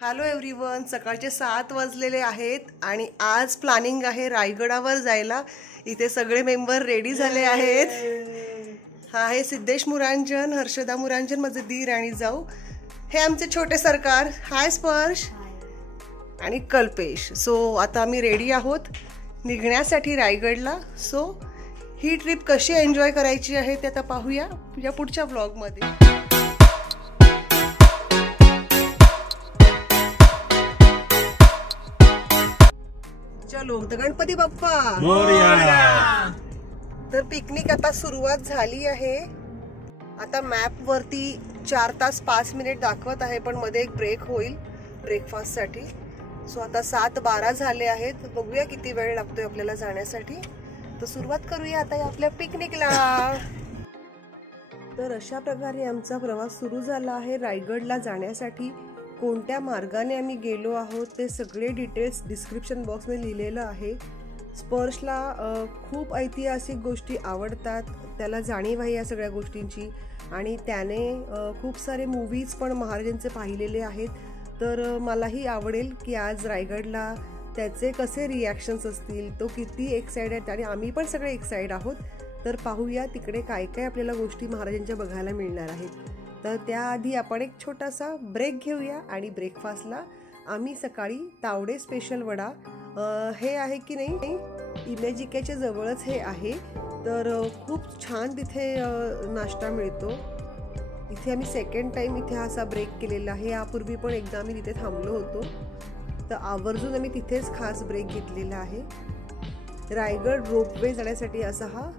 Hello everyone, सकाळचे 7 वाजलेले आहेत आणि आज प्लॅनिंग आहे रायगडावर जायला। इथे सगळे मेंबर रेडी झाले आहेत। हा आहे सिद्धेश मुरांजन, हर्षदा मुरांजन, माझे दीर आणि जाऊ। हे आमचे छोटे सरकार, हाय स्पर्श आणि कल्पेश। सो आता आम्ही रेडी आहोत निघण्यासाठी रायगडला। सो ही ट्रिप कशी एन्जॉय करायची आहे ते आता पाहूया या पुढच्या व्लॉगमध्ये। चलो गणपती बाप्पा मोरया। तर पिकनिक आता सुरुवात झाली आहे। आता मॅप वरती 4 तास 5 मिनिट दाखवत आहे, पण मध्ये एक ब्रेक होईल ब्रेकफास्ट साठी। सो आता 7:12 झाले आहेत, बघूया किती वेळ लागतोय आपल्याला जाण्यासाठी। तर सुरुवात करूया आता आपल्या पिकनिकला। तर अशा प्रकारे आमचा प्रवास सुरू झाला आहे रायगडला जाण्यासाठी। कोणत्या मार्गाने आम्ही गेलो आहोत ते सगळे डिटेल्स डिस्क्रिप्शन बॉक्समध्ये लिहिलेलं आहे। स्पर्शला खूप ऐतिहासिक गोष्टी आवडतात, त्याला जाणीव आहे या सगळ्या गोष्टींची आणि त्याने खूप सारे मूवीज पण महाराजांचे पाहिलेले आहेत। तर मलाही आवडेल की आज रायगडला त्याचे कसे रिॲक्शन्स असतील, तो किती एक्साइटेड आणि आम्ही पण सगळे एक्साइटेड आहोत। तर पाहूया तिकडे काय काय आपल्याला गोष्टी महाराजांच्या बघायला मिळणार आहेत। तर त्याआधी आपण एक छोटासा ब्रेक घेऊया आणि ब्रेकफास्टला आम्ही सकाळी तावडे स्पेशल वडा, हे आहे की नाही इमेजिकेच्या जवळच हे आहे, तर खूप छान तिथे नाश्ता मिळतो। इथे आम्ही सेकंड टाइम इथे असा ब्रेक केलेला आहे, यापूर्वी पण एकदा आम्ही तिथे थांबलो होतो, तर आवर्जून आम्ही तिथेच खास ब्रेक घेतलेला आहे। रायगड रोपवे जाण्यासाठी असा हा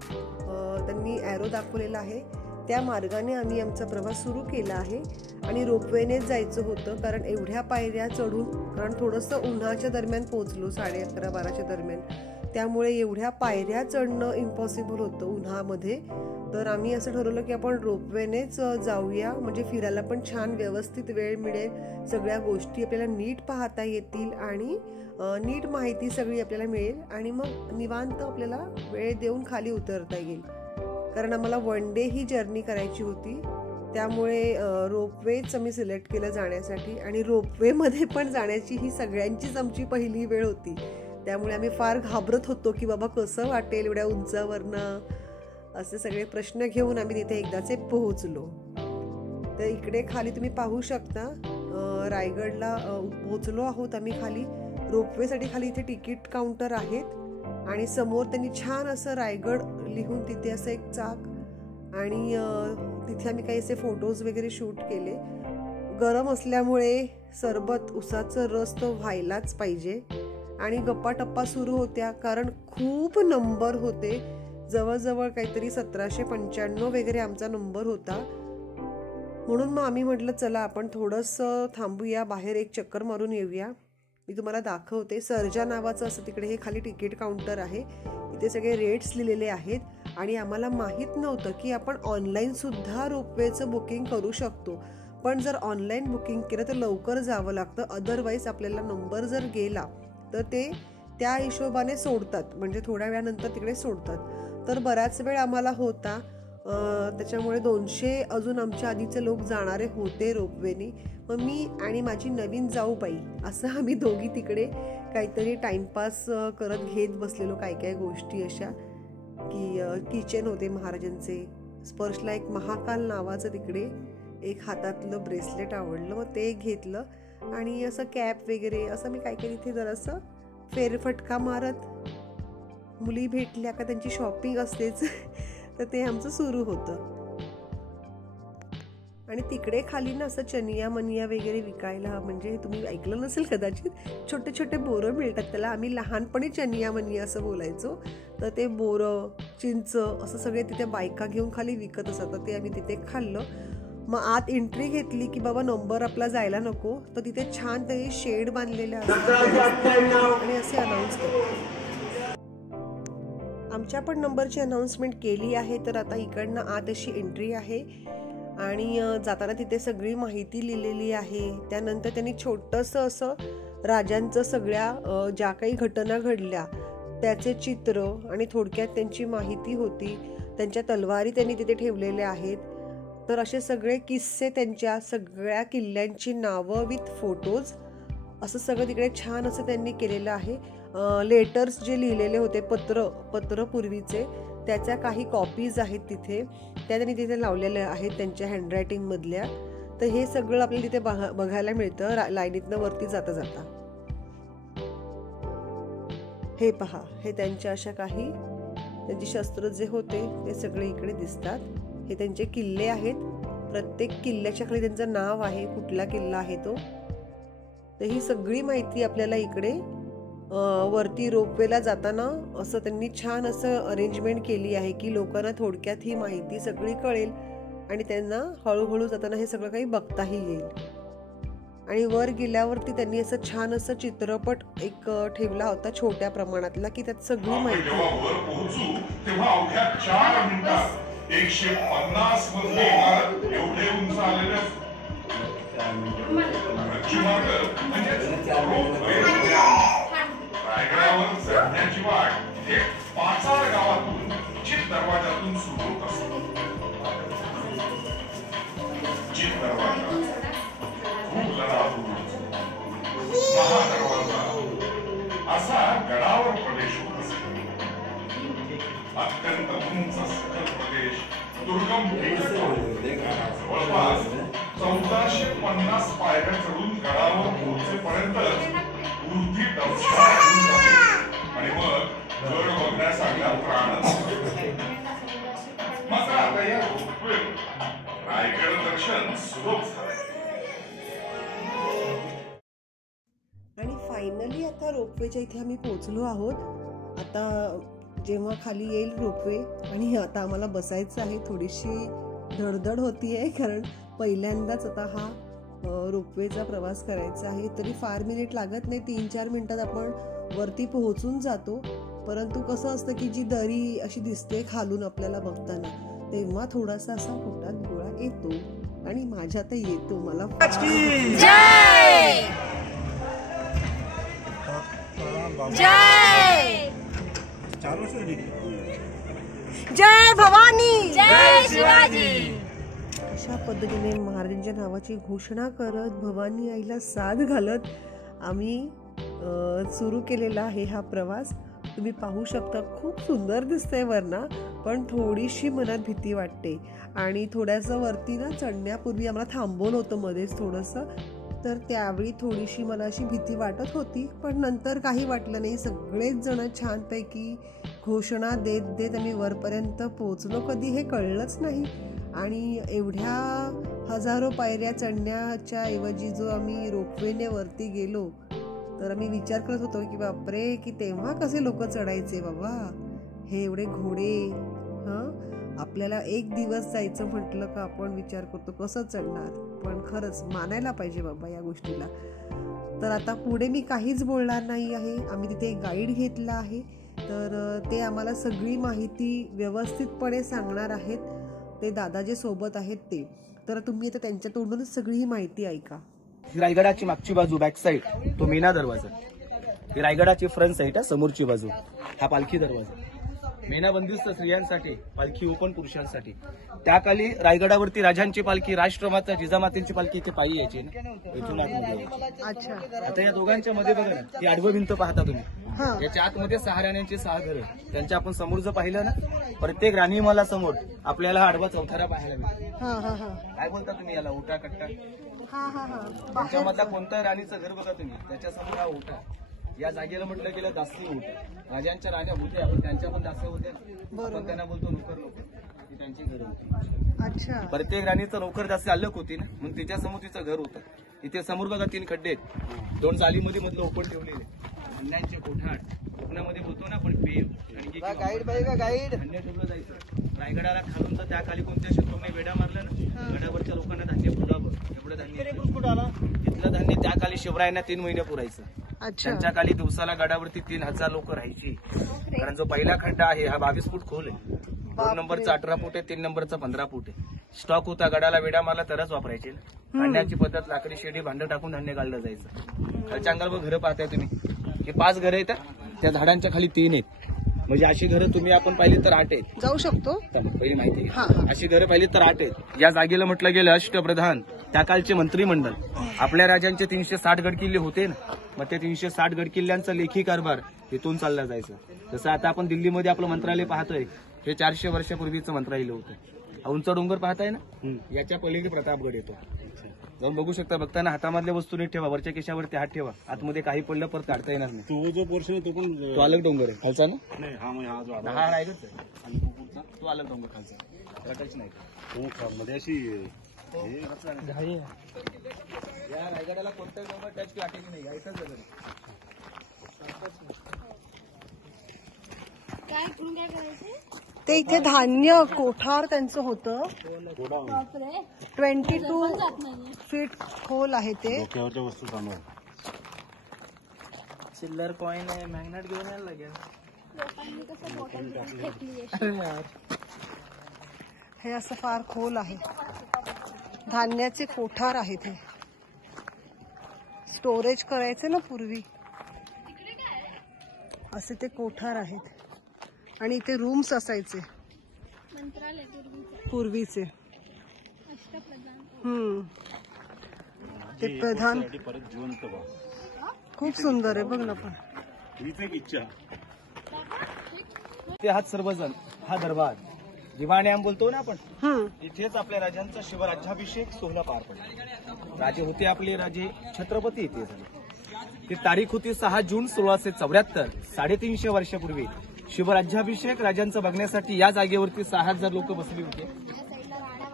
त्यांनी ॲरो दाखवलेला आहे, त्या मार्गाने आम्ही आमचा प्रवास सुरू केला आहे। आणि रोपवेनेच जायचं होतं कारण एवढ्या पायऱ्या चढून, कारण थोडंसं उन्हाच्या दरम्यान पोहोचलो 11:30-12च्या दरम्यान, त्यामुळे एवढ्या पायऱ्या चढणं इम्पॉसिबल होतं उन्हामध्ये। तर आम्ही असं ठरवलं की आपण रोपवेनेच जाऊया, म्हणजे फिरायला पण छान व्यवस्थित वेळ मिळेल, सगळ्या गोष्टी आपल्याला नीट पाहता येतील आणि नीट माहिती सगळी आपल्याला मिळेल आणि मग निवांत आपल्याला वेळ देऊन खाली उतरता येईल। कारण आम्हाला 1 डे ही जर्नी करायची होती, त्यामुळे रोपवेच आम्ही सिलेक्ट केलं जाण्यासाठी। आणि रोपवेमध्ये पण जाण्याची ही सगळ्यांचीच आमची पहिली वेळ होती, त्यामुळे आम्ही फार घाबरत होतो की बाबा कसं वाटेल एवढ्या उंचावरनं, असे सगळे प्रश्न घेऊन आम्ही तिथे एकदाचे पोहोचलो। तर इकडे खाली तुम्ही पाहू शकता रायगडला पोहोचलो आहोत आम्ही खाली। रोपवेसाठी खाली इथे तिकीट काउंटर आहेत आणि समोर त्यांनी छान असं रायगड लिहून तिथे असं एक चाक, आणि तिथे आम्ही काही असे फोटोज वगैरे शूट केले। गरम असल्यामुळे सरबत उसाचं रस तर व्हायलाच पाहिजे आणि गप्पा टप्पा सुरू होत्या, कारण खूप नंबर होते, जवळजवळ काहीतरी 1795 वगैरे आमचा नंबर होता। म्हणून मग आम्ही म्हटलं चला आपण थोडंसं थांबूया, बाहेर एक चक्कर मारून येऊया। मी तुम्हाला दाखवते, सर्जा नावाचं असं तिकडे हे खाली तिकीट काउंटर आहे, इथे सगळे रेट्स लिहिलेले आहेत। आणि आम्हाला माहीत नव्हतं की आपण ऑनलाईन सुद्धा रोपवेचं बुकिंग करू शकतो, पण जर ऑनलाईन बुकिंग केलं तर लवकर जावं लागतं, अदरवाईज आपल्याला नंबर जर गेला तर ते त्या हिशोबाने सोडतात, म्हणजे थोड्या वेळानंतर तिकडे सोडतात। तर बराच वेळ आम्हाला होता, त्याच्यामुळे 200 अजून आमच्या आधीचे लोक जाणारे होते रोपवेनी। मग मी आणि माझी नवीन जाऊबाई असं आम्ही दोघी तिकडे काहीतरी टाइमपास करत घेत बसलेलो, काय काय गोष्टी अशा की किचन होते महाराजांचे। स्पर्शला एक महाकाल नावाचं तिकडे एक हातातलं ब्रेसलेट आवडलं, मग ते घेतलं आणि असं कॅप वगैरे असं मी काय काय तिथे जरासं फेरफटका मारत, मुली भेटल्या का त्यांची शॉपिंग असतेच तर ते आमचं सुरू होतं। आणि तिकडे खाली ना असं चनिया मनिया वगैरे विकायला, म्हणजे तुम्ही ऐकलं नसेल कदाचित, छोटे छोटे बोरं मिळतात, त्याला आम्ही लहानपणी चनिया मनिया असं बोलायचो। तर ते बोरं, चिंच असं सगळे तिथे बायका घेऊन खाली विकत असतात, तर ते आम्ही तिथे खाल्लं। मग आत एंट्री घेतली की बाबा नंबर आपला जायला नको, तर तिथे छान ते शेड बांधलेले असतात आणि असे अनाऊन्स करतात। आमच्या पण नंबरची अनाउन्समेंट केली आहे, तर आता इकडनं आत अशी एंट्री आहे आणि जाताना तिथे सगळी माहिती लिहिलेली आहे। त्यानंतर त्यांनी छोटंसं असं राजांचं सगळ्या ज्या काही घटना घडल्या त्याचे चित्र आणि थोडक्यात त्यांची माहिती होती, त्यांच्या तलवारी त्यांनी तिथे ठेवलेल्या आहेत। तर असे सगळे किस्से, त्यांच्या सगळ्या किल्ल्यांची नावं विथ फोटोज असं सगळं तिकडे छान असं त्यांनी केलेलं आहे. लेटर्स जे लिहिलेले होते, पत्र पूर्वीचे, त्याच्या काही कॉपीज आहेत तिथे, त्या त्यांनी तिथे लावलेल्या आहेत त्यांच्या हँडरायटिंगमधल्या. तर हे सगळं आपल्याला तिथे बघायला मिळतं लाईनीतनं वरती जाता जाता. हे पहा, हे त्यांच्या अशा काही त्यांचे शस्त्र जे होते ते सगळे इकडे दिसतात. हे त्यांचे किल्ले आहेत. प्रत्येक किल्ल्याच्या खाली त्यांचं नाव आहे, कुठला किल्ला आहे तो. तर ही सगळी माहिती आपल्याला इकडे वरती रोपवेला जाताना असं त्यांनी छान असं अरेंजमेंट केली आहे की लोकांना थोडक्यात ही माहिती सगळी कळेल आणि त्यांना हळूहळू जाताना हे सगळं काही बघताही येईल. आणि वर गेल्यावरती त्यांनी असं छान असं चित्रपट एक ठेवला होता छोट्या प्रमाणातला की त्यात सगळी माहिती. 150 मजली इमारत एवढे उंच आलेले रायगडावर चढण्याची वाट थेट पाचार गावातून चित दरवाजातून सुरू होत असते. चित दरवाजा खूप लढाऊ महादरवाजा असा गडावर प्रवेश होत असतो. अत्यंत उंच सखल प्रदेश, दुर्गम जवळपास 1450 पायऱ्या चढून गडावर पोहोचेपर्यंत ऊर्ध्वी दर्शन आणि मग गड बघण्यासाठी प्राण. मात्र आता या रोपवे रायगड दर्शन सुरूच झाले. आणि फायनली आता रोपवेच्या इथे आम्ही पोहोचलो आहोत. आता जेव्हा खाली येईल रोपवे आणि आता आम्हाला बसायचं आहे, थोडीशी धडधड होती आहे कारण पहिल्यांदाच आता हा रोपवेचा प्रवास करायचा आहे. तरी फार मिनिट लागत नाही, 3-4 मिनिटात आपण वरती पोहोचून जातो. परंतु कसं असतं की जी दरी अशी दिसते खालून आपल्याला बघताना, तेव्हा थोडासा असा पोटात गोळा येतो आणि माझ्या तर येतो. मला जय भवानी, जय शिवाजी अशा पद्धतीने महाराजांच्या नावाची घोषणा करत, भवानी आईला साथ घालत आम्ही सुरू केलेला आहे हा प्रवास. तुम्ही पाहू शकता, खूप सुंदर दिसतंय वरना, पण थोडीशी मनात भीती वाटते. आणि थोड्यासं वरती ना चढण्यापूर्वी आम्हाला थांबवलं होतं मध्येच थोडंसं, तर त्यावेळी थोडीशी मला अशी भीती वाटत होती. पण नंतर काही वाटलं नाही. सगळेच जण छानपैकी घोषणा देत देत आम्ही वरपर्यंत पोहोचलो. कधी हे कळलंच नाही. आणि एवढ्या हजारो पायऱ्या चढण्याच्या ऐवजी जो आम्ही रोपवेने वरती गेलो, तर आम्ही विचार करत होतो की बापरे, की तेव्हा कसे लोक चढायचे बाबा, हे एवढे घोडे. आपल्याला एक दिवस जायचं म्हटलं का आपण विचार करतो कसं चढणार. पण खरंच मानायला पाहिजे बाबा या गोष्टीला. तर आता पुढे मी काहीच बोलणार नाही आहे. आम्ही तिथे एक गाईड घेतला आहे, तर ते आम्हाला सगळी माहिती व्यवस्थितपणे सांगणार आहेत. ते दादा जे सोबत आहेत ते. तर तुम्ही आता त्यांच्या तोंडूनच सगळी ही माहिती ऐका. रायगडाची मागची बाजू बॅक साईड तो मीना दरवाजा, ही रायगडाची फ्रंट साईड आहे समोरची बाजू, हा पालखी दरवाजा. मेना बंदिस्त स्त्रियांसाठी, पालखी ओपन पुरुषांसाठी. त्याखाली रायगडावरती राजांची पालखी, राष्ट्रमाता जिजामातेंची पालखी इथे पायी यायची ना, इथून आतमध्ये. आता या दोघांच्या मध्ये बघा ना, ही आडवं भिंत पाहता तुम्ही, याच्या आतमध्ये 6 राण्यांची 6 घरं. त्यांच्या आपण समोर जर पाहिलं ना, प्रत्येक राणी मला समोर आपल्याला आडवा चौथारा पाहायला मिळतो. काय बोलता तुम्ही याला, ओटा कट्टा. त्यांच्यामधला कोणत्या राणीचं घर बघा तुम्ही, त्याच्यासमोर हा ओटा. या जागेला म्हटलं गेलं दासी ओटा. राजांच्या राण्या होत्या, पण त्यांच्या पण दासी होत्या. आपण त्यांना बोलतो नोकर नोकर, ती त्यांची घर होती. प्रत्येक राणीचं नोकर दासी अलग होती ना, म्हणून तिच्या समोर तिचं घर होतं. इथे समोर बघा 3 खड्डे आहेत, 2 जालीमध्ये मधलं ओपन ठेवलेले, धान्यांचे कोठाट. कोकणामध्ये बोलतो ना आपण पेव, गाईड धान्य ठेवलं जायचं. रायगडाला खालून तर त्या खाली कोणत्या शत्रूने वेढा मारला ना, गडावरच्या लोकांना धान्य पुरावं, एवढं धान्य. तिथलं धान्य त्या खाली शिवरायांना 3 महिने पुरायचं. त्यांच्या खाली दिवसाला गडावरती 3000 लोक राहायची. कारण जो पहिला खड्डा आहे हा 22 फूट खोल आहे, 2 नंबरचा 18 फूट आहे, 3 नंबरचा 15 फूट आहे. स्टॉक होता, गडाला वेडा मारला तरच वापरायचे. धान्याची पद्धत लाकडी शेडी भांडं टाकून धान्य काढलं जायचं. खालच्या अंगावर घरं पाहताय तुम्ही, हे 5 घरं आहेत, त्या झाडांच्या खाली 3 आहेत. म्हणजे अशी घरं तुम्ही आपण पाहिली तर 8 आहेत. जाऊ शकतो पहिली माहिती. अशी घरं पाहिली तर 8 आहेत. या जागेला म्हटलं गेलं अष्टप्रधान त्या कालचे मंत्रिमंडळ आपल्या राजांचे 360 गड किल्ले होते ना, मग ते 360 गड किल्ल्यांचा लेखी कारभार इथून चालला जायचा. जसं आता आपण दिल्लीमध्ये आपलं मंत्रालय पाहतोय, हे 400 वर्षापूर्वीचं मंत्रालय होतं. उंच डोंगर पाहताय ना, याच्या पलीकडे प्रतापगड येतो. जाऊन बघू शकता. बघताना हातामधल्या वस्तू नीट ठेवा, वरच्या केशावरती हात ठेवा, आतमध्ये काही पडलं परत काढता येणार नाही. तो जो पोर्शन आहे तो पण तो अलग डोंगर आहे खालचा ना, नाही हा म्हणजे हा जो हा रायगडचा आहे. आणि तो अलग डोंगर खालचा, त्याला टच नाही. तो मध्ये अशी या रायगडाला कोणताही डोंगर टच की आटेली नाही, यायचाच दगड आहे. काय इकडून काय करायचे? ते इथे धान्य कोठार त्यांचं होतं. बापरे 22 जात नाहीये. फीट खोल आहे ते. डोक्यावरच्या वस्तू चालू आहे. चिल्लर कॉइन आहे, मॅग्नेट घेऊन यायला लागेल. लोकांनी कसं बॉटल फेकली आहे. हे असं फार खोल आहे. धान्याचे कोठार आहेत हे. स्टोरेज करायचे ना पूर्वी, असे ते कोठार आहेत. आणि इथे रूम्स असायचे मंत्रालय पूर्वीचं पूर्वीचे. अष्टप्रधान. ते प्रधान परत जिवंत व्हा. खूप सुंदर आहे बघ ना. पण हीच एक इच्छा. ते हात सर्वजण, हा दरबार दिवाणयाम बोलतो ना आपण, इथेच आपल्या राजांचा शिवराज्याभिषेक सोहळा पार पडला. राजे होते आपले राजे छत्रपती इथे झाले. ती तारीख होती 6 जून 1674. 350 वर्षापूर्वी शिवराज्याभिषेक राजांचा बघण्यासाठी या जागेवरती 6000 लोक बसले होते.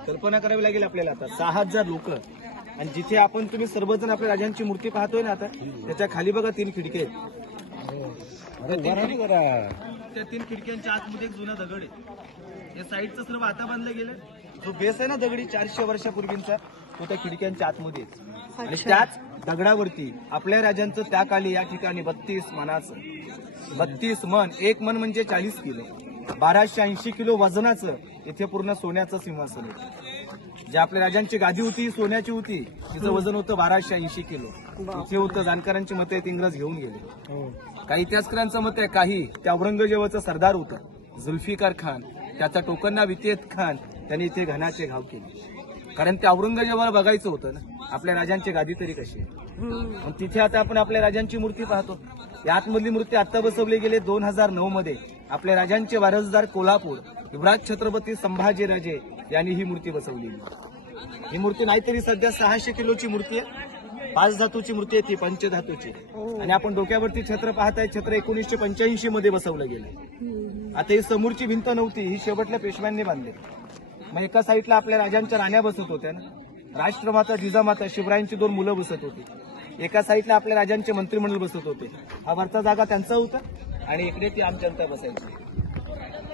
कल्पना करावी लागेल आपल्याला आता 6000 लोक. आणि जिथे आपण तुम्ही सर्वजण आपल्या राजांची मूर्ती पाहतोय ना आता, त्याच्या खाली बघा 3 खिडकी आहेत. त्या 3 खिडक्यांच्या आतमध्ये एक जुना दगड आहे. हे साईडचं सर्व आता बांधलं गेलं. जो बेस आहे ना दगडी 400 वर्षापूर्वींचा, तो त्या खिडक्यांच्या आतमध्ये आहे. आणि त्याच दगडावरती आपल्या राजांचं त्या काली या ठिकाणी 32 मनाचं, 32 मन, 1 मन म्हणजे 40 किलो, 1280 किलो वजनाचं इथे पूर्ण सोन्याचं सिंहासन आहे. जे आपल्या राजांची गादी होती ही सोन्याची होती, तिचं वजन होतं 1280 किलो. इथे होतं. जाणकारांची मतं आहेत इंग्रज घेऊन गेले. काही इतिहासकारांचं मत आहे, काही त्या औरंगजेबाचा सरदार होता जुल्फिकार खान, त्याचा टोकन नाव इतेत खान, त्यांनी इथे घणाचे घाव केले. कारण त्या औरंगजेबाला बघायचं होतं ना आपल्या राजांची गादी तरी कशी आहे. तिथे आता आपण आपल्या राजांची मूर्ती पाहतो. या आतमधली मूर्ती आता बसवली गेली 2009 मध्ये. आपल्या राजांचे वारसदार कोल्हापूर युवराज छत्रपती संभाजीराजे यांनी ही मूर्ती बसवली. ही मूर्ती नाहीतरी सध्या 600 किलोची मूर्ती आहे. 5 धातूची मूर्ती आहे ती, पंचधातूची. आणि आपण डोक्यावरती छत्र पाहताय, छत्र 1985 मध्ये बसवलं गेलं. आता ही समोरची भिंत नव्हती, ही शेवटल्या पेशव्यांनी बांधली. मग एका साईडला आपल्या राजांच्या राण्या बसत होत्या ना, राष्ट्रमाता जिजामाता शिवरायांची 2 मुलं बसत होती. एका साईडला आपल्या राजांचे मंत्रिमंडळ बसत होते. हा वरचा जागा त्यांचा होता आणि इकडे ती आम जनता बसायची.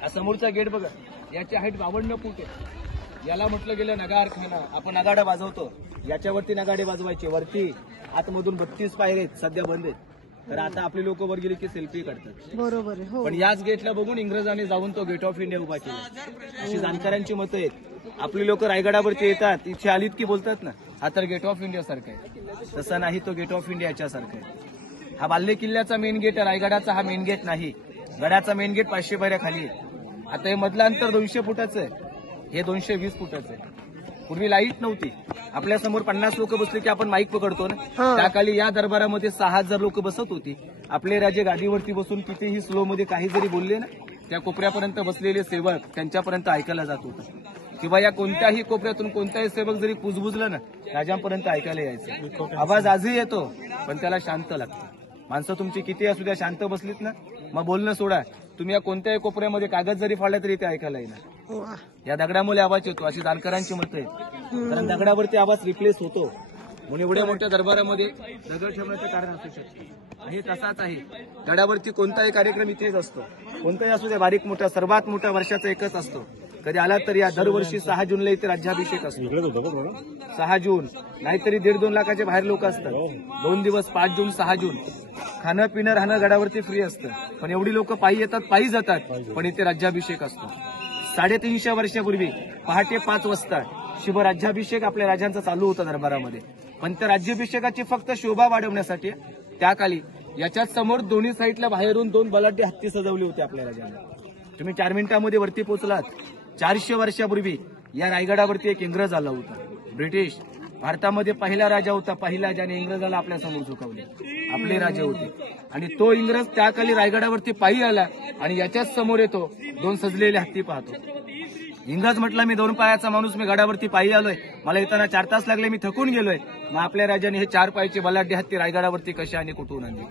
हा समोरचा गेट बघा, याची हाईट 52 फूट आहे. याला म्हटलं गेलं नगारखाना. आपण नगाडा वाजवतो, याच्यावरती नगाडे वाजवायचे. वरती आतमधून 32 पायऱ्या आहेत, सध्या बंद आहेत. तर आता आपले लोक वर गेले की सेल्फी काढतात. बरोबर आहे. हो. पण याच गेटला बघून इंग्रजांनी जाऊन तो गेट ऑफ इंडिया उभा केला, अशी जाणकारांची मतं आहेत. आपली लोक रायगडावरती येतात, इथे आलीत की बोलतात ना हा तर गेट ऑफ इंडिया सारखा आहे. तसा नाही, तो गेट ऑफ इंडियाच्या सारखा आहे. हा बाल्ले किल्ल्याचा मेन गेट आहे, रायगडाचा हा मेन गेट नाही. गडाचा मेन गेट 500 पायऱ्या खाली आहे. आता हे मधलं अंतर 200 फुटाचं आहे, हे 220 फुटाचं आहे. पूर्वी लाईट नव्हती. आपल्या समोर 50 लोक बसले की आपण माईक पकडतो ना, त्या काली या दरबारामध्ये 6000 लोक बसत होती. आपले राजे गादीवरती बसून कितीही स्लो मध्ये काही जरी बोलले ना, त्या कोपऱ्यापर्यंत बसलेले सेवक त्यांच्यापर्यंत ऐकायला जात होतं. किंवा या कोणत्याही कोपऱ्यातून कोणताही सेवक जरी कुजबुजलं ना, राजांपर्यंत ऐकायला यायचं. आवाज आजही येतो, पण त्याला शांत लागतं. माणसं तुमची किती असू द्या, शांत बसलीत ना, मग बोलणं सोडा. तुम्ही या कोणत्याही कोपऱ्यामध्ये कागद जरी फाडला तरी ते ऐकायला येणार. या दगडामुळे आवाज येतो, अशी जाणकारांची मतं आहे. कारण दगडावरती आवाज रिप्लेस होतो. म्हणून एवढ्या मोठ्या दरबारामध्ये दगड ठेवण्याचं कारण असू शकतं. हे तसाच आहे. दगडावरती कोणताही कार्यक्रम इथेच असतो. कोणताही असू द्या, बारीक मोठा, सर्वात मोठा वर्षाचा एकच असतो. कधी आला तर या दरवर्षी 6 जूनला इथे राज्याभिषेक असतो. 6 जून नाहीतरी 1.5-2 लाखाच्या बाहेर लोक असतात. 2 दिवस 5 जून 6 जून खाणं पिणं राहणं गडावरती फ्री असतं. पण एवढी लोक पायी येतात, पायी जातात, पण इथे राज्याभिषेक असतो. 350 वर्षापूर्वी पहाटे 5 वाजता शिवराज्याभिषेक आपल्या राजांचा चालू होता दरबारामध्ये. पण त्या राज्याभिषेकाची फक्त शोभा वाढवण्यासाठी त्या काली याच्याच समोर दोन्ही साईडला बाहेरून 2 बलाढ्य हत्ती सजवली होती आपल्या राजांना. तुम्ही 4 मिनिटांमध्ये वरती पोहोचलात. 400 वर्षापूर्वी या रायगडावरती एक इंग्रज आला होता, ब्रिटिश. भारतामध्ये पहिला राजा होता, पहिला ज्याने इंग्रजाला आपल्या समोर झुकवले. आपले राजे होते आणि तो इंग्रज त्याखाली रायगडावरती पायी आला आणि याच्याच समोर येतो, 2 सजलेले हत्ती पाहतो. इंग्रज म्हटला मी 2 पायाचा माणूस, मी गडावरती पायी आलोय, मला येताना 4 तास लागले, मी थकून गेलोय. मग आपल्या राजाने हे 4 पायाचे बलाढ्य हत्ती रायगडावरती कशा आणि कुठून आणले?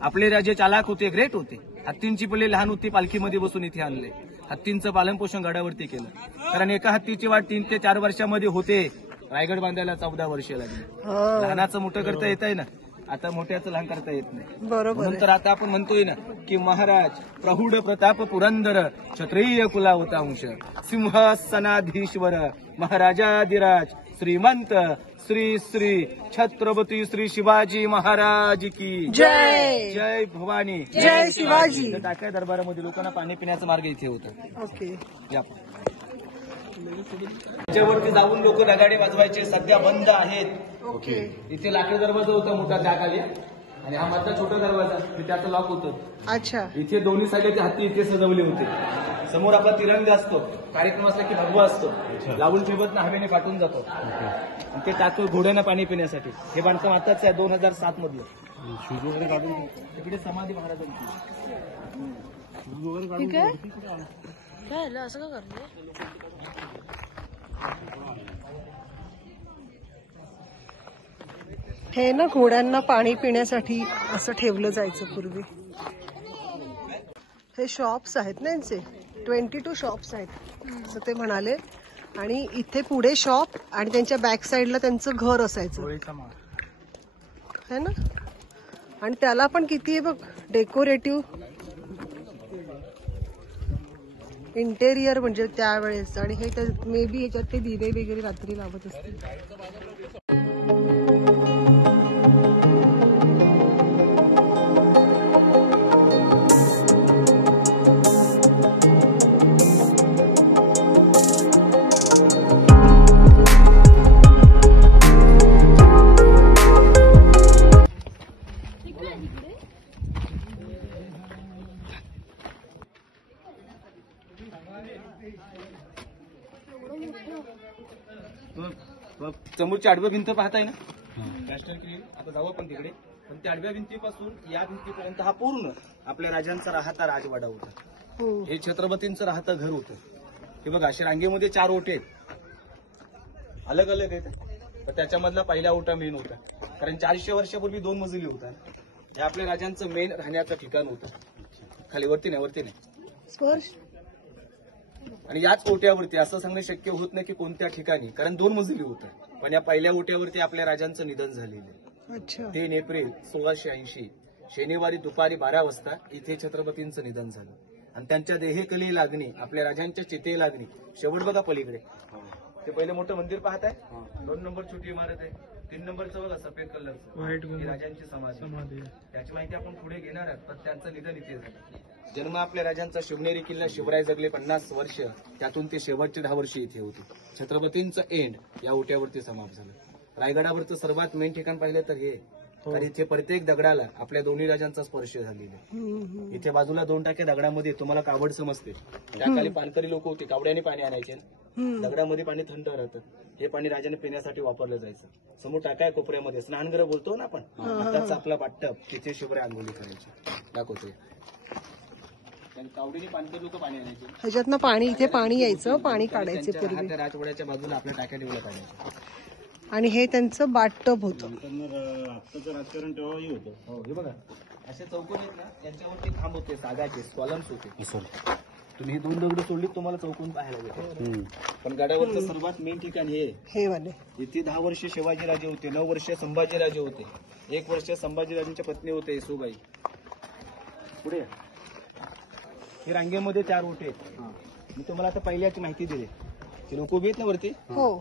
आपले राजे चालाक होते, ग्रेट होते. हत्तींची पिल्ले लहान होती, पालखीमध्ये बसून इथे आणले. हत्तींचं पालनपोषण गडावरती केलं. कारण एका हत्तीची वाट 3 ते 4 वर्षामध्ये होते. रायगड बांधायला 14 वर्ष लागली. लहानाचं मोठं करता येत आहे ना, आता मोठ्याचं लहान करता येत नाही. बरोबर म्हणून तर आता आपण म्हणतोय ना की महाराज प्रौढ प्रताप पुरंदर क्षत्रिय कुलावतांश सिंहासनाधीश्वर महाराजाधिराज श्रीमंत श्री श्री छत्रपती श्री शिवाजी महाराज की जय. जय भवानी, जय शिवाजी. इथं टाकाय दरबारामध्ये लोकांना पाणी पिण्याचा मार्ग इथे होता. ओके. त्याच्यावरती जाऊन लोक नगाडे वाजवायचे, सध्या बंद आहेत. ओके. इथे लाकडी दरवाजा होता मोठा त्याखाली, आणि हा मधला छोटा दरवाजा त्याचं लॉक होतं. अच्छा. इथे दोन्ही साईडचे हत्ती इथे सजवले होते. समोर आपला तिरंगा असतो, कार्यक्रम असला की भगवा असतो, लावून ठेवत ना हवेने फाटून जातो. ते टाकतो घोड्यांना पाणी पिण्यासाठी. हे बांधकाम आताच आहे 2007 मधलं. शूज वगैरे काढून इकडे समाधी महाराजांची. शूज वगैरे काढून ठीक आहे काय झालं असं का करते? हे ना घोड्यांना पाणी पिण्यासाठी असं ठेवलं जायचं पूर्वी. हे शॉप्स आहेत ना यांचे, 22 शॉप्स आहेत असं ते म्हणाले. आणि इथे पुढे शॉप आणि त्यांच्या बॅक साईडला त्यांचं घर असायचं है ना. आणि त्याला पण किती आहे बघ डेकोरेटिव्ह इंटेरियर म्हणजे त्यावेळेस. आणि हे मे बी ह्याच्यात ते दिवे वगैरे रात्री लावत असतील. समोरची आडव्या भिंत पाहताय ना, नॅशनल क्रीम. आता जाऊ आपण तिकडे. पण त्या आडव्या भिंतीपासून या भिंतीपर्यंत हा पूर्ण आपल्या राजांचा राहता राजवाडा होता. हे छत्रपतींचं राहतं घर होतं. हे बघा अशा रांगेमध्ये 4 ओटे आहेत, अलग अलग आहेत. तर त्याच्यामधला पहिला ओटा मेन होता, कारण 400 वर्षापूर्वी 2 मजली होता. हे आपल्या राजांचं मेन राहण्याचं ठिकाण होतं. खाली वरती नाही स्पर्श. आणि याच ओट्यावरती असं सांगणं शक्य होत नाही की कोणत्या ठिकाणी, कारण 2 मजली होतं. पण या पहिल्या ओट्यावरती आपल्या राजांचं निधन झालेलं आहे. अच्छा. 3 एप्रिल 1680 शनिवारी दुपारी 12 वाजता इथे छत्रपतींचं निधन झालं. आणि त्यांच्या देहेकली लागणी, आपल्या राजांच्या चिते लागणी. शेवट बघा पलीकडे ते पहिलं मोठं मंदिर पाहताय, 2 नंबर छोटी इमारत आहे, 3 नंबरचं बघा सफेद कलरचं राजांची समाधी. त्याची माहिती आपण पुढे घेणार आहोत. पण त्यांचं निधन इथे झालं. जन्म आपल्या राजांचा शिवनेरी किल्ला, शिवराय जगले 50 वर्ष, त्यातून ते शेवटचे 10 वर्ष इथे होते. छत्रपतींचं एंड या ओट्यावरती समाप्त झालं. रायगडावरचं सर्वात मेन ठिकाण पाहिलं तर हे, कारण इथे प्रत्येक दगडाला आपल्या दोन्ही राजांचा स्पर्श झालेला आहे. इथे बाजूला 2 टाके दगडामध्ये तुम्हाला कावड समजते, त्याखाली पानकरी लोक होते, कावड्याने पाणी आणायचे. दगडामध्ये पाणी थंड राहतं. हे पाणी राजाने पिण्यासाठी वापरलं जायचं. समोर टाकाय कोपऱ्यामध्ये स्नानगृह बोलतो ना आपण, आताच आपला बाटटब, तिथे शिवराय आंघोळी करायची. दाखवतोय कावडीने पानकरी लोक पाणी आणायचे. ह्याच्यातनं पाणी इथे पाणी यायचं, पाणी काढायचे पूर्वी. राजवाड्याच्या बाजूला आपल्या टाक्या ठेवला काढायचं. आणि हे त्यांचं बाटटब होतं. आत्ताचं राजकारण तेव्हाही होतं. हो हे बघा असे चौकोन आहेत ना, त्यांच्यावरती खांब होते, सागाचे कॉलम्स होते. तुम्ही 2 दगड सोडली तुम्हाला चौकोन पाहायला भेटेल. पण गडावरचं सर्वात मेन ठिकाण हे वाले. इथे 10 वर्ष शिवाजीराजे होते, 9 वर्ष संभाजीराजे होते, 1 वर्ष संभाजीराजांच्या पत्नी होते येसुबाई. पुढे हे रांगेमध्ये 4 ओटे आहेत. मी तुम्हाला आता पहिल्याची माहिती दिली. ते लोक उभे आहेत ना वरती,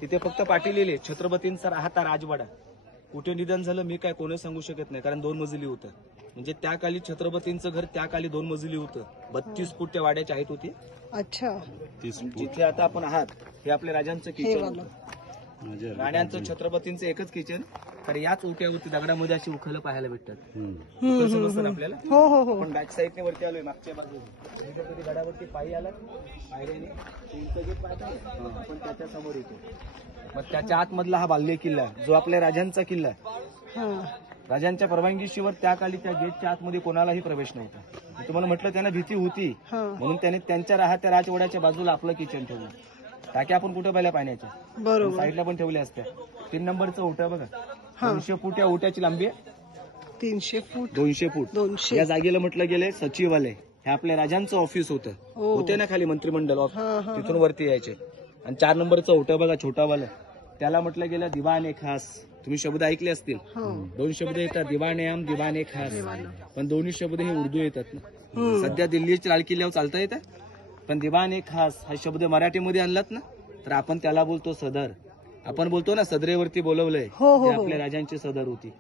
तिथे फक्त पाटी लिहिले छत्रपतींचा राहता राजवाडा. कुठे निधन झालं मी काय कोणी सांगू शकत नाही, कारण 2 मजली होतं. म्हणजे त्या काली छत्रपतींचं घर त्या काली 2 मजली होतं. 32 फूट त्या वाड्याची हाईट होती. अच्छा. जिथे आता आपण आहात हे आपल्या राजांचं किचन होतं. राण्यांचं छत्रपतींचं एकच किचन, तर याच ओट्यावरती दगडामध्ये अशी उखलं पाहायला भेटतात. हम्म, समजतं ना आपल्याला. हो हो हो. पण बॅक साईडने वरती आलोय मागच्या बाजूला. इथं कधी गडावरती पायी आला पायऱ्याने उंच गेट पाहता पण त्याच्या समोर येतो. मग त्याच्या आतमधला हा बाल्य किल्ला आहे, जो आपल्या राजांचा किल्ला आहे. हा. राजांच्या परवानगीशिवाय त्या काळी त्या गेटच्या आतमध्ये कोणालाही प्रवेश नव्हता. मी तुम्हाला म्हटलं त्यांना भीती होती हा. म्हणून त्याने त्यांच्या राहत्या राजवाड्याच्या बाजूला आपलं किचन ठेवलं. टाक्या आपण कुठं पाहिल्या पाण्याच्या बरोबर. साईडला पण ठेवल्या असत्या. 3 नंबरचं ओटा बघा, 200 फूट या ओट्याची लांबी आहे. 300 फूट 200 फूट 200. या जागेला म्हटलं गेलंय सचिवालय. हे आपल्या राजांचं ऑफिस होतं. होते ना खाली मंत्रिमंडळ ऑफिस, तिथून वरती यायचे. आणि 4 नंबरचं ओटा बघा छोटावालं, त्याला म्हटलं गेलं दिवाणे खास. तुम्ही शब्द ऐकले असतील. 2 शब्द येतात, दिवाणे आम दिवाणे खास. पण दोन्ही शब्द हे उर्दू येतात ना. सध्या दिल्लीच्या लाल किल्ल्यावर चालता येतात, पण दिवाणे खास हा शब्द मराठीमध्ये आणलात ना तर आपण त्याला बोलतो सदर. आपण बोलतो ना सदरेवरती बोलवलंय, ते आपल्या राजांची सदर होती.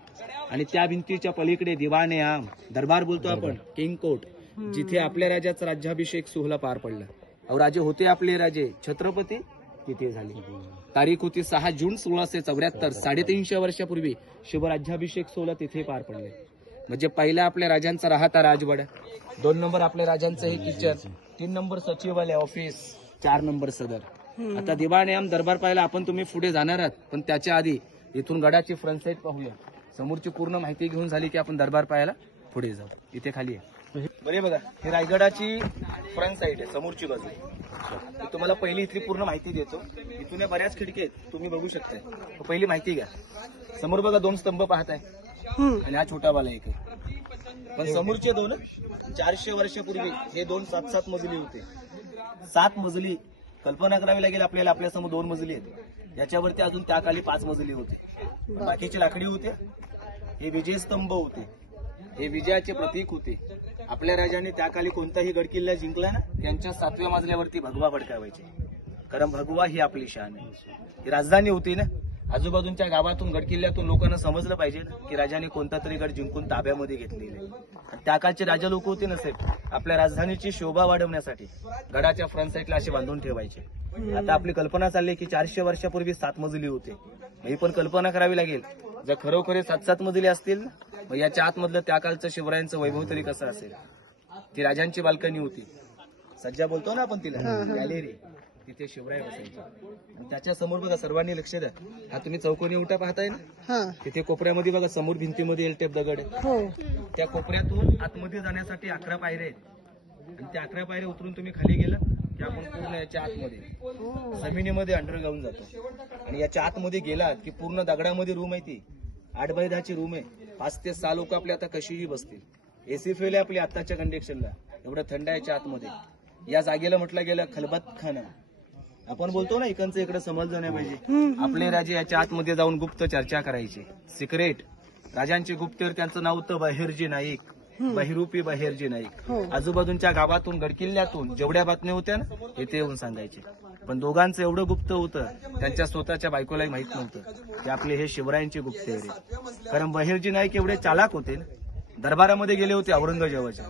आणि त्या भिंतीच्या पलीकडे दिवाणे आम दरबार बोलतो आपण, किंग कोर्ट, जिथे आपल्या राजाचा राज्याभिषेक सोहळा पार पडला. अहो राजे होते आपले राजे छत्रपती तिथे झाले. तारीख होती 6 जून 1674. 350 वर्षापूर्वी शिवराज्याभिषेक सोहळा तिथे पार पडले. म्हणजे पहिला आपल्या राजांचा राहता राजवाडा, 2 नंबर आपल्या राजांचं हे किचन, 3 नंबर सचिवालय ऑफिस, 4 नंबर सदर. आता दिवाणे आम दरबार पाहायला आपण तुम्ही पुढे जाणार आहात, पण त्याच्या आधी इथून गडाची फ्रंट साईड पाहूया. समोरची पूर्ण माहिती घेऊन झाली की आपण दरबार पाहायला पुढे जाऊ. इथे खाली आहे बरे बघा, ही रायगडाची फ्रंट साईड आहे, समोरची बाजू. मी तुम्हाला पहिली इथली पूर्ण माहिती देतो. इथून या बऱ्याच खिडकी आहेत, तुम्ही बघू शकताय. पहिली माहिती घ्या. समोर बघा 2 स्तंभ पाहताय आणि हा छोटा बाला एक आहे. पण समोरचे 2 400 वर्षापूर्वी हे 2 7-7 मजली होते. 7 मजली कल्पना करावी लागेल आपल्याला. आपल्यासमोर 2 मजली आहेत, याच्यावरती अजून त्या काळी 5 मजली होते. बाकीचे लाकडी होते. हे विजय स्तंभ होते, हे विजयाचे प्रतीक होते. आपल्या राजाने त्या काळी कोणताही गडकिल्ला जिंकला ना त्यांच्या 7व्या मजल्यावरती भगवा फडकावायचे, कारण भगवा ही आपली शान आहे. ही राजधानी होती ना. आजूबाजूच्या गावातून गडकिल्ल्यातून लोकांना समजलं पाहिजे की राजाने कोणता तरी गड जिंकून ताब्यामध्ये घेतलेले. त्या काळचे राजा लोक होते नसेल, आपल्या राजधानीची शोभा वाढवण्यासाठी गडाच्या फ्रंट साईडला असे बांधून ठेवायचे. आता आपली कल्पना चालली की 400 वर्षापूर्वी 7 मजली होते. ही पण कल्पना करावी लागेल. जर खरोखर 7-7 मजली असतील ना, मग याच्या आतमधलं त्या काळचं शिवरायांचं वैभव तरी कसं असेल. ती राजांची बाल्कनी होती, सज्जा बोलतो ना आपण तिला, गॅलेरी. तिथे शिवराय बसायचे. आणि त्याच्या समोर बघा, सर्वांनी लक्ष द्या, हा तुम्ही चौकोनी उठा पाहताय ना, तिथे कोपऱ्यामध्ये बघा समोर भिंतीमध्ये एलटेप दगड आहे. त्या कोपऱ्यातून आतमध्ये जाण्यासाठी 11 पायऱ्या आहेत. आणि त्या 11 पायऱ्या उतरून तुम्ही खाली गेलं की आपण पूर्ण याच्या आतमध्ये जमिनीमध्ये अंडरग्राऊंड जातो. आणि याच्या आतमध्ये गेलात की पूर्ण दगडामध्ये रूम आहे. ती 8x10 रूम आहे. 5 ते 6 लोक आपले आता कशीही बसतील. एसी फेल आहे आपली आत्ताच्या कंडिशनला, एवढं थंड आहे याच्या आतमध्ये. या जागेला म्हटलं गेलं खलबत खाना. आपण बोलतो ना इकडचं इकडे समजलं नाही पाहिजे. आपले राजे याच्या आतमध्ये जाऊन गुप्त चर्चा करायचे, सिक्रेट. राजांचे गुप्तहेर, त्यांचं नाव होतं बहिर्जी नाईक, बहिरूपी बहिर्जी नाईक. आजूबाजूच्या गावातून गडकिल्ल्यातून जेवढ्या बातम्या होत्या ना येथे येऊन सांगायचे. पण दोघांचं एवढं गुप्त होतं, त्यांच्या स्वतःच्या बायकोलाही माहित नव्हतं की आपले हे शिवरायांचे गुप्तहेर आहे. कारण बहिर्जी नाईक एवढे चालाक होते ना, दरबारामध्ये गेले होते औरंगजेबाच्या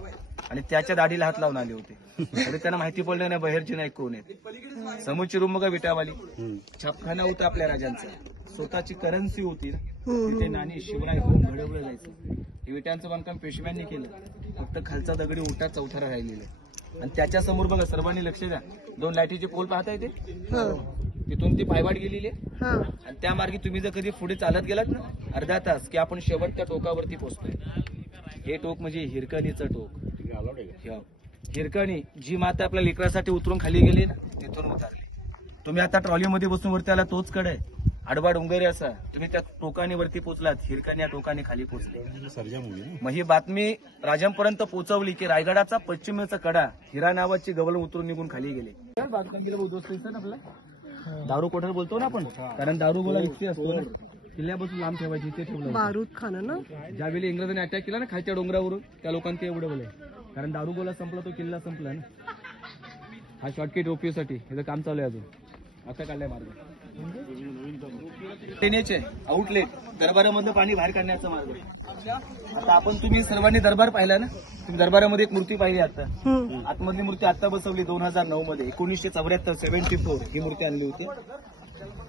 आणि त्याच्या दाढीला हात लावून आले होते. तरी त्यांना माहिती पडलं नाही बहिर्जी नाईक कोण आहेत. समोरची रूम बघा विटावाली, छापखाना होता आपल्या राजांचा, स्वतःची करन्सी होती. तिथे नाणी शिवराय होऊन घडवलं जायचं. हे विटांचं बांधकाम पेशव्यांनी केलं, फक्त खालचा दगडी उठा चौथरा राहिलेला. आणि त्याच्या समोर बघा, सर्वांनी लक्ष द्या, 2 लाईटीचे पोल पाहता येते. तिथून ती पायवाट गेलेली आहे. आणि त्या मार्गे तुम्ही जर कधी पुढे चालत गेलात ना अर्धा तास की आपण शेवटच्या टोकावरती पोहोचतोय. हे टोक म्हणजे हिरकणीचं टोक. हिरकणी जी माता आपल्या लेकरासाठी उतरून खाली गेली ना तिथून उतरली. तुम्ही आता ट्रॉलीमध्ये बसून वरती आला तोच कड आहे, आडवा डोंगरे असा. तुम्ही त्या टोकाने वरती पोहोचलात, हिरकणी या टोकाने खाली पोहोचले. मग ही बातमी राजांपर्यंत पोहोचवली की रायगडाचा पश्चिमेचा कडा हिरा नावाची गवळ उतरून निघून खाली गेले. आपला दारू कोठर बोलतो ना आपण, कारण दारू गोळा विकते असतो ना, किल्ल्यापासून लांब ठेवायची, ते ठेवलं बारूद खाना ना. ज्यावेळी इंग्रजांनी अटॅक केला ना खालच्या डोंगरावरून, त्या लोकांनी ते उडवलंय. कारण दारू गोळा संपला, तो किल्ला संपला ना. हा शॉर्टकट ओपीसाठी याचं काम चालू आहे अजून. आता काढलाय मार्ग देण्याचे आउटलेट, दरबारामधलं पाणी बाहेर काढण्याचा मार्ग. आता आपण तुम्ही सर्वांनी दरबार पाहिला ना, तुम्ही दरबारामध्ये एक मूर्ती पाहिली आता. आतमधली मूर्ती आता बसवली 2009 मध्ये. 1974 74 ही मूर्ती आणली होती.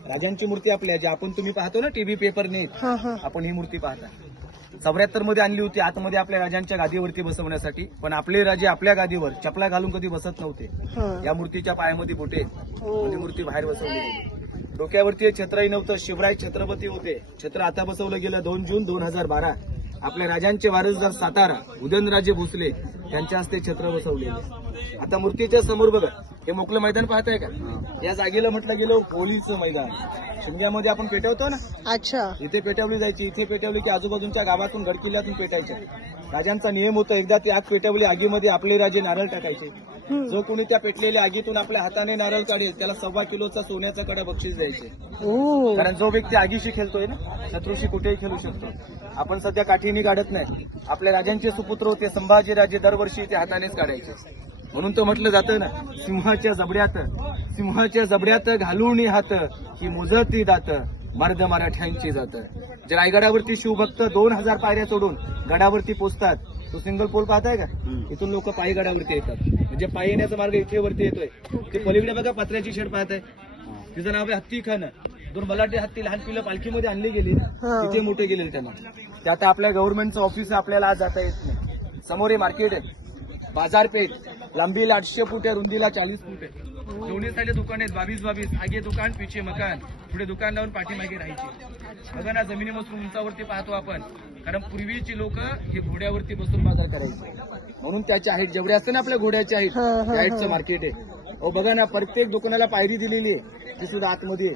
राजांची मूर्ती आपली आहे, जी आपण तुम्ही पाहतो ना टीव्ही पेपर नेट, हा हा आपण ही मूर्ती पाहता 74 मध्ये आणली होती आतमध्ये आपल्या राजांच्या गादीवरती बसवण्यासाठी. पण आपले राजे आपल्या गादीवर चपला घालून कधी बसत नव्हते. हा. या मूर्तीच्या पायामध्ये बोटे, हो. ही मूर्ती बाहेर बसवली गेली. डोक्यावरती छत्रही नव्हतं, शिवराय छत्रपती होते. छत्र आता बसवलं गेलं 2 जून 2012. आपल्या राजांचे वारसदार सातारा उदयनराजे भोसले यांच्या हस्ते छत्र बसवले. आता मूर्तीच्या समोर बघा, हे मोकळं मैदान पाहताय का? या जागेला म्हटलं गेलं होलीचं मैदान. शिमग्यामध्ये आपण पेटवतो ना, अच्छा. इथे पेटवली जायची. इथे पेटवली की आजूबाजूच्या गावातून गडकिल्ल्यातून पेटायच्या. राजांचा नियम होता, एकदा ती आग पेटवली आगीमध्ये आपले राजे नारळ टाकायचे. जो कोणी त्या पेटलेल्या आगीतून आपल्या हाताने नारळ काढेल त्याला 1.25 किलोचा सोन्याचा कडा बक्षीस द्यायचे. ओ. कारण जो व्यक्ती आगीशी खेळतोय ना, शत्रूशी कुठेही खेळू शकतो. आपण सध्या काठीनी काढत नाही. आपल्या राजांचे सुपुत्र होते संभाजीराजे, दरवर्षी ते हातानेच काढायचे. म्हणून तो म्हटलं जातं ना, सिंहाच्या जबड्यात घालून हात ही मोजती दात मर्द मराठ्यांची जात. जे रायगडावरती शिवभक्त 2000 पायऱ्या सोडून गडावरती पोहोचतात, तो सिंगल पोल पाहताय का? इथून लोक पायी गडावरती येतात. म्हणजे पायी येण्याचा मार्ग इथे वरती येतोय. ते पलीकडे बघा पत्र्याची शेड पाहताय, तिचं नाव आहे हत्ती खान. 2 बलाढ्य हत्ती लहान पिलं पालखीमध्ये आणली गेली, तिथे मोठे गेले त्यांना. ते आता आपल्या गव्हर्नमेंटचं ऑफिस आपल्याला आज जाता येत नाही. समोर हे मार्केट आहे, बाजारपेठ. लांबीला 800 फूट आहे, रुंदीला 40 फूट आहे. दोन्ही साईडे दुकान आहेत, 22 आगे दुकान पिछे मकान. पुढे दुकान लावून पाठीमागे राहायचे. बघा ना, जमिनीपासून उंचावरती पाहतो आपण. कारण पूर्वीची लोक हे घोड्यावरती बसून बाजार करायचे. म्हणून त्याची हाईट जेवढी असते ना आपल्या घोड्याची हाईट, त्या हाईटचं मार्केट आहे. अहो बघा ना, प्रत्येक दुकानाला पायरी दिलेली आहे, ती सुद्धा आतमध्ये.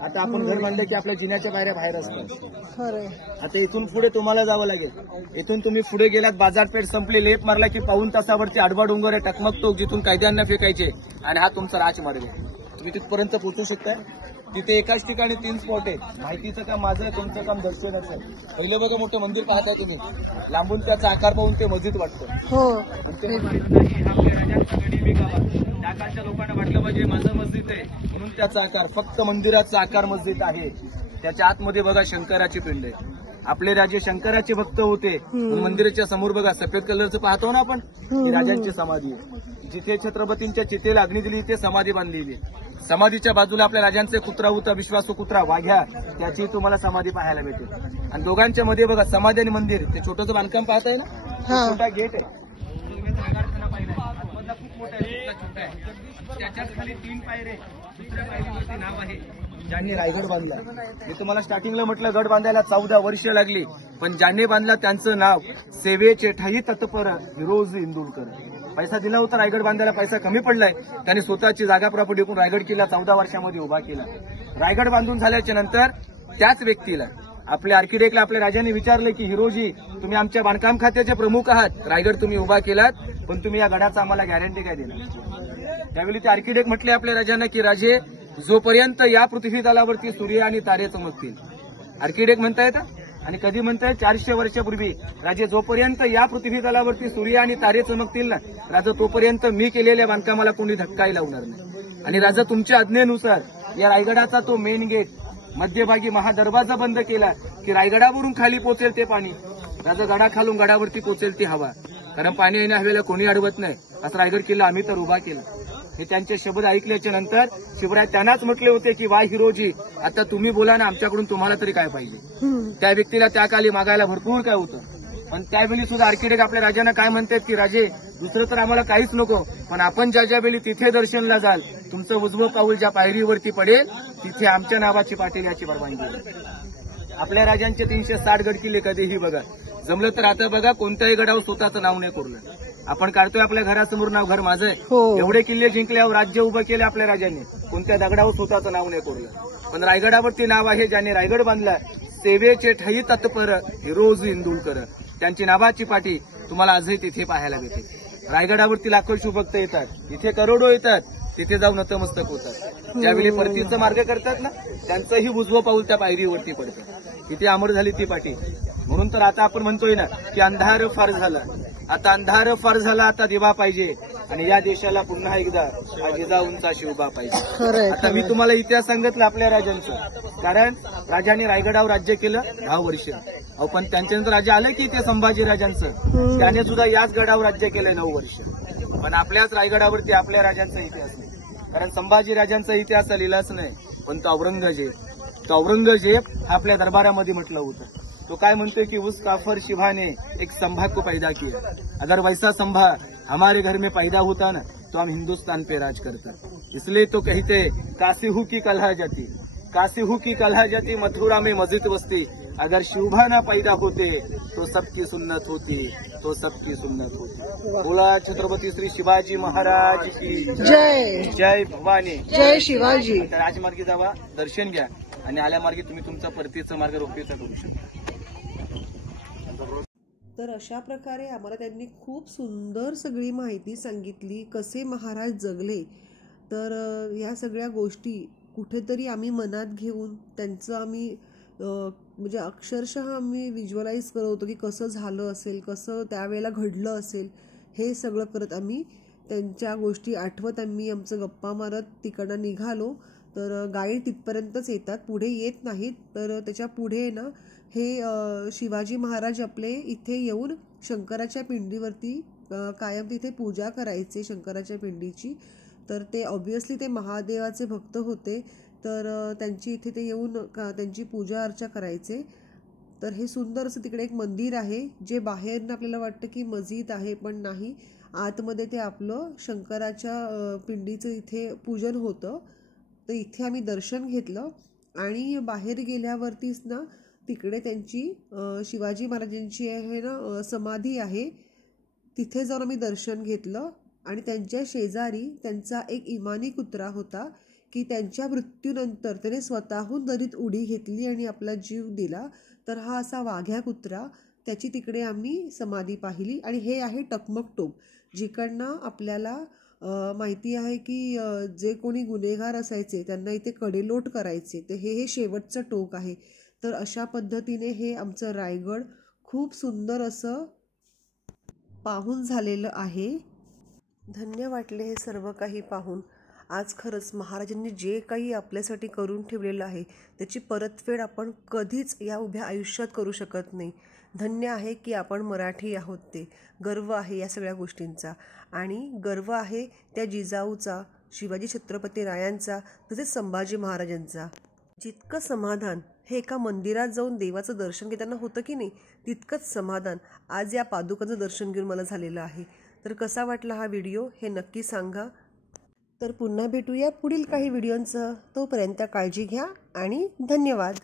आता आपण घर बांधलं की आपल्या जिन्याच्या पायऱ्या बाहेर असतात. आता इथून पुढे तुम्हाला जावं लागेल. इथून तुम्ही पुढे गेलात, बाजारपेठ संपली, लेप मारला की पाऊण तासावरती आडवा डोंगर आहे, टकमक टोक, जिथून कैद्यांना फेकायचे. आणि हा तुमचा राजमार्ग आहे. तुम्ही तिथपर्यंत पोहोचू शकताय. तिथे एकाच ठिकाणी 3 स्पॉट आहेत. माहितीचं काम माझं, तुमचं काम दर्शनाचं आहे. पहिलं बघा, मोठं मंदिर पाहताय तुम्ही, लांबून त्याचा आकार पाहून ते मस्जिद वाटतं. त्या काळच्या लोकांना वाटलं पाहिजे माझं मस्जिद आहे म्हणून त्याचा आकार, फक्त मंदिराचा आकार मस्जिद आहे. त्याच्या आतमध्ये बघा शंकराची पिंड आहे. आपले राजे शंकराचे भक्त होते. मंदिराच्या समोर बघा सफेद कलरचं पाहतो ना आपण, ही राजांची समाधी आहे. जिथे छत्रपतींच्या चितेला अग्नी दिली तिथे समाधी बांधलेली आहे. समाधीच्या बाजूला आपल्या राजांचे कुत्रा होता, विश्वासू कुत्रा वाघ्या, त्याची तुम्हाला समाधी पाहायला भेटेल. आणि दोघांच्या मध्ये बघा समाधी आणि मंदिर, ते छोटंसं बांधकाम पाहताय ना, छोटा गेट आहे. खूप मोठा आहे, त्याच्याच खाली 3 पायरे, दुसऱ्या पायरीवरती नाव आहे ज्यांनी रायगड बांधला. मी तुम्हाला स्टार्टिंगला म्हटलं, गड बांधायला 14 वर्ष लागली, पण ज्यांनी बांधला त्यांचं नाव सेवेचे ठाई तत्पर हिरोज इंदुलकर. पैसा दिला होता रायगड बांधायला, पैसा कमी पडलाय, त्यांनी स्वतःची जागा प्रॉपर्टी विकून रायगड किल्ला 14 वर्षामध्ये उभा केला. रायगड बांधून झाल्याच्या नंतर त्याच व्यक्तीला, आपल्या आर्किटेक्टला आपल्या राजांनी विचारलं की हिरोजी, तुम्ही आमच्या बांधकाम खात्याचे प्रमुख आहात, रायगड तुम्ही उभा केलात, पण तुम्ही या गडाचा आम्हाला गॅरंटी काय देणार? त्यावेळी ते आर्किटेक्ट म्हटले आपल्या राजांना की राजे, जोपर्यंत या पृथ्वी तलावरती सूर्य आणि तारे चमकतील. आर्किटेक्ट म्हणतायत आणि कधी म्हणतायत 400 वर्षापूर्वी, राजे जोपर्यंत या पृथ्वी तलावरती सूर्य आणि तारे चमकतील ना राजा, तोपर्यंत मी केलेल्या बांधकामाला कोणी धक्काही लावणार नाही. आणि राजा तुमच्या आज्ञेनुसार या रायगडाचा तो मेन गेट मध्यभागी महादरवाजा बंद केला की रायगडावरून खाली पोचेल ते पाणी, राजा गडाखालून गडावरती पोचेल ती हवा. कारण पाणी येण्या हवेला कोणी अडवत नाही, असं रायगड किल्ला आम्ही तर उभा केला. हे त्यांचे शब्द ऐकल्याच्या नंतर शिवराय त्यांनाच म्हटले होते की वा हिरोजी, आता तुम्ही बोला ना, आमच्याकडून तुम्हाला तरी काय पाहिजे. त्या व्यक्तीला त्या काली मागायला भरपूर काय होतं. पण त्यावेळी सुद्धा आर्किटेक्ट आपल्या राजांना काय म्हणतात की राजे, दुसरं तर आम्हाला काहीच नको, पण आपण ज्या वेळी तिथे दर्शनला जाल, तुमचं उजवं पाऊल ज्या पायरीवरती पडेल तिथे आमच्या नावाची पाटील याची परवानगी. आपल्या राजांचे 360 गड किल्ले कधीही बघा, जमलं तर आता बघा कोणत्याही गडावर स्वतःचं नाव नाही कोरलं. आपण काढतोय आपल्या घरासमोर नाव, घर माझं आहे. एवढे किल्ले जिंकल्यावर राज्य उभं केले आपल्या राजांनी, कोणत्या दगडावर स्वतःचं नाव नाही कोरलं. पण रायगडावरती नाव आहे, ज्याने रायगड बांधला, सेवेचे ठाई तत्पर हिरोज इंदुलकर, त्यांची नावाची पाटी तुम्हाला आजही तिथे पाहायला भेटेल. रायगडावरती लाखो शिवभक्त येतात, इथे करोडो येतात, तिथे जाऊन नतमस्तक होतात. ज्यावेळी परतीचा मार्ग करतात ना, त्यांचंही उजवं पाऊल त्या पायरीवरती पडतं, तिथे अमर झाली ती पाटी. म्हणून तर आता आपण म्हणतोय ना की अंधार फार झाला, आता अंधार फार झाला, आता दिवा पाहिजे, आणि या देशाला पुन्हा एकदा हा जिजाऊंचा शिवबा पाहिजे. आता मी तुम्हाला इतिहास सांगितलं आपल्या राजांचं, कारण राजांनी रायगडावर राज्य केलं 10 वर्ष. अहो पण त्यांच्यानंतर राजा आलं की ते संभाजी राजांचं, त्याने सुद्धा याच गडावर राज्य केलंय 9 वर्ष. पण आपल्याच रायगडावरती आपल्या राजांचा इतिहास नाही, कारण संभाजी राजांचा इतिहास लिहिलाच नाही. पण तो औरंगजेब आपल्या दरबारामध्ये म्हटलं होतं. तो काय म्हणतोय की उस काफर शिवा ने एक संभा को पैदा किया, अगर वैसा संभा हमारे घर में पैदा होता ना तो हम हिंदुस्तान पे राज करता. इसलिए तो कहते कासिहू की कलहा जाती मथुरा में मस्जिद बसती, अगर शिवभा ना पैदा होते तो सबकी सुन्नत होती. बोला छत्रपती श्री शिवाजी महाराज की जय. जय भवानी. जय शिवाजी. आता राजमार्गी जावा, दर्शन घ्या आणि आल्या मार्गी तुम्ही तुमचा परतीचा मार्ग रोखीचा करू शकता. तर अशा प्रकारे आम्हाला त्यांनी खूप सुंदर सगळी माहिती सांगितली, कसे महाराज जगले. तर ह्या सगळ्या गोष्टी कुठेतरी आम्ही मनात घेऊन त्यांचं आम्ही म्हणजे अक्षरशः आम्ही व्हिज्युअलाइज करत होतो की कसं झालं असेल, कसं त्यावेळेला घडलं असेल. हे सगळं करत आम्ही त्यांच्या गोष्टी आठवत आम्ही आमचं गप्पा मारत तिकडनं निघालो. तर गाईड तिथपर्यंतच येतात, पुढे येत नाहीत. तर त्याच्या पुढे ना हे शिवाजी महाराज आपले इथे येऊन शंकराच्या पिंडीवरती कायम तिथे पूजा करायचे शंकराच्या पिंडीची. तर ते ऑब्व्हियसली ते महादेवाचे भक्त होते, तर त्यांची इथे ते येऊन त्यांची पूजा अर्चा करायचे. तर हे सुंदर असं तिकडे एक मंदिर आहे, जे बाहेरनं आपल्याला वाटतं की मस्जिद आहे, पण नाही, आतमध्ये ते आपलं शंकराच्या पिंडीचं इथे पूजन होतं. तर इथे आम्ही दर्शन घेतलं आणि बाहेर गेल्यावरतीच ना तिकडे त्यांची शिवाजी महाराजांची आहे ना समाधी आहे, तिथे जाऊन आम्ही दर्शन घेतलं. आणि त्यांच्या शेजारी त्यांचा एक इमानी कुत्रा होता की त्यांच्या मृत्यूनंतर त्याने स्वतःहून नदीत उडी घेतली आणि आपला जीव दिला. तर हा असा वाघ्या कुत्रा, त्याची तिकडे आम्ही समाधी पाहिली. आणि हे आहे टकमक टोक, जिकडनं आपल्याला माहिती आहे की जे कोणी गुन्हेगार असायचे त्यांना इथे कडेलोट करायचे, तर हे शेवटचं टोक आहे. तर अशा पद्धतीने हे आमचं रायगड खूप सुंदर असं पाहून झालेलं आहे. धन्य वाटले हे सर्व काही पाहून. आज खरंच महाराजांनी जे काही आपल्यासाठी करून ठेवलेलं आहे त्याची परतफेड आपण कधीच या उभ्या आयुष्यात करू शकत नाही. धन्य आहे की आपण मराठी आहोत, ते गर्व आहे या सगळ्या गोष्टींचा. आणि गर्व आहे त्या जिजाऊचा, शिवाजी छत्रपती रायांचा, तसेच संभाजी महाराजांचा. जितकं समाधान हे एका मंदिरात जाऊन देवाचं दर्शन घेताना होतं की नाही, तितकंच समाधान आज या पादुकांचं दर्शन घेऊन मला झालेलं आहे. तर कसा वाटला हा व्हिडिओ हे नक्की सांगा. तर पुन्हा भेटूया पुढील काही व्हिडिओंचं. तोपर्यंत काळजी घ्या आणि धन्यवाद.